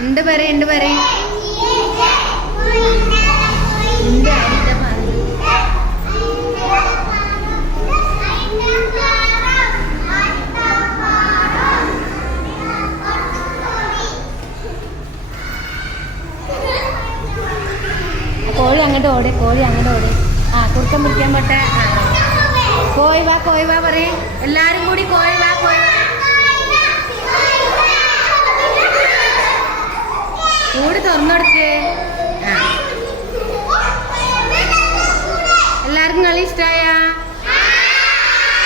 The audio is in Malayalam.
ഉണ്ട് പറ ഉണ്ട് പറ കോഴി അങ്ങോട്ട് ഓടെ കോഴി അങ്ങോട്ട് ഓടെ. ആ കുറുക്കം പിടിക്കാൻ പോട്ടെ. കോയി വാ കോയി വാ പറയേ. എല്ലാരും കൂടി കോയി വാ കോയി വാ. കൂടി തുറന്നെടുക്ക്. എല്ലാവർക്കും കളി ഇഷ്ടായ